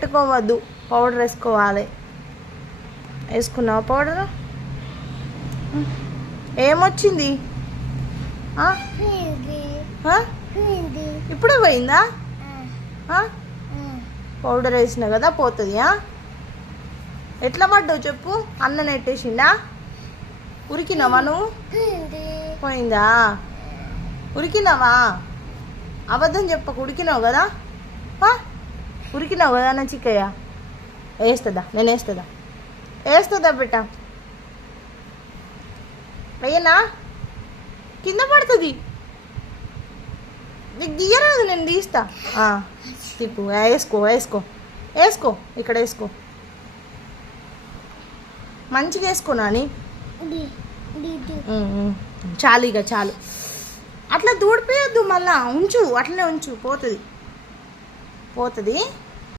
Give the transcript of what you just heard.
పెట్టుకోవద్దు, పౌడర్ వేసుకోవాలి. వేసుకున్నావా పౌడర్? ఏమొచ్చింది? ఇప్పుడే పోయిందా? పౌడర్ వేసినా కదా పోతుంది. ఎట్లా పడ్డావు చెప్పు? అన్న నెట్టేసిండా? ఉరికినావా నువ్వు? పోయిందా? ఉరికినావా? అబద్ధం చెప్పకు. ఉరికినావు కదా? ఉరికినావు కదా నా చిక్కయ్య? వేస్తుందా? నేను వేస్తుందా బిడ్డ? వెయ్యనా? కింద పడుతుంది. నీకు దియ్యరాదు, నేను తీస్తా. తిప్పు. వేసుకో ఇక్కడ వేసుకో. మంచిగా వేసుకో నాని. చాలు, ఇక చాలు. అట్లా దూడిపోయొద్దు, మళ్ళా ఉంచు, అట్లనే ఉంచు. పోతుంది.